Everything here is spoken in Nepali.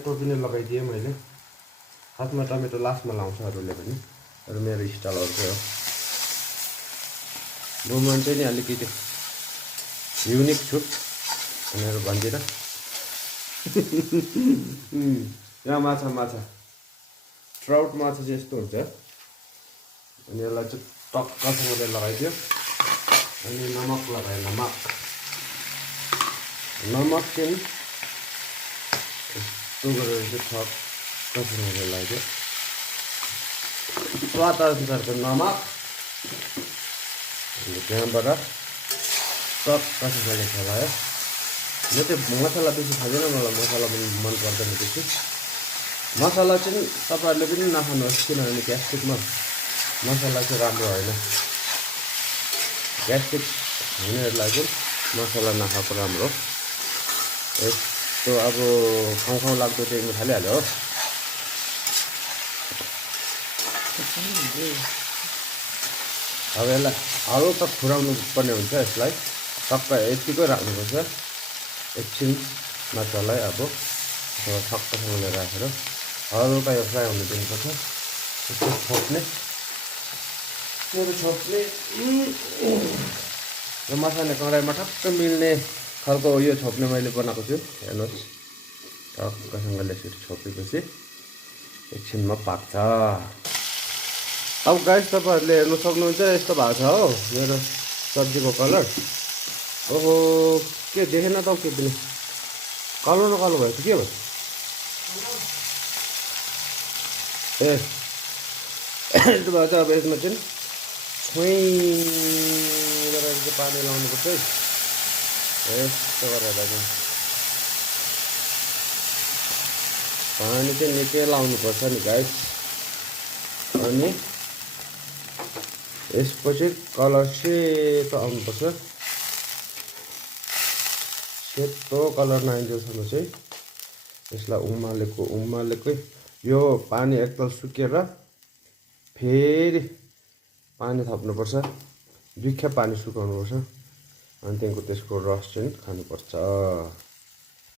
टमेटो पनि लगाइदिएँ मैले। खासमा टमेटो लास्टमा लाउँछ अरूले पनि, तर मेरो स्टाइल अर्कै हो। म मान्छे नि अलिकति युनिक छु भनेर भन्दिनँ। यहाँ माछा ट्राउट माछा चाहिँ यस्तो हुन्छ। अनि यसलाई चाहिँ टक्कसँगले लगाइदियो। अनि नमक लगायो, नमक चाहिँ यस्तो गरेर चाहिँ टक्कसँगले लगाइदियो। स्वाद अनुसारको नमक। अनि त्यहाँबाट टक्कसँगले चलायो। म चाहिँ मसला बेसी खाँदैन, मलाई मसला पनि मन पर्दैन बेसी। मसला चाहिँ तपाईँहरूले पनि नखानुहोस्, किनभने ग्यास्ट्रिकमा मसला चाहिँ राम्रो होइन। ग्यास्ट्रिक हुनेहरूलाई चाहिँ मसला नखाएको राम्रो। यस्तो अब खाउँ लाग्दो देख्नु थालिहाल्यो हो। अब यसलाई हल्का फुराउनु पर्ने हुन्छ। यसलाई टक्क यतिकै राख्नुपर्छ। एकछिन मजालाई अब ठक्कसँगले राखेर हल्का यो फ्राई हुनु दिनुपर्छ। यस्तो छोप्ने यो मसाले कराईमा ठक्क मिल्ने खालको यो छोप्ने मैले बनाएको छु। हेर्नुहोस्, टक्कसँगले यसरी छोपेपछि एकछिनमा पाक्छ। अब गाइस तपाईँहरूले हेर्नु सक्नुहुन्छ, यस्तो भएको छ हो मेरो सब्जीको कलर। ओहो, के देखेन त के पनि कालो न कालो भयो त के भयो? ए यस्तो भएको छ। अब यसमा चाहिँ छोइ गरेर चाहिँ पानी लाउनुपर्छ है। यस्तो गरेर चाहिँ पानी चाहिँ निकै लाउनुपर्छ नि गाइस। अनि यसपछि कलर सेतो आउनुपर्छ। सेतो कलर नआइन्जेलसम्म चाहिँ यसलाई उमालेकै यो पानी एकताल सुकेर फेरि पानी थप्नुपर्छ। 2 खेप पानी सुकाउनुपर्छ। अनि त्यहाँको त्यसको रस चाहिँ खानुपर्छ।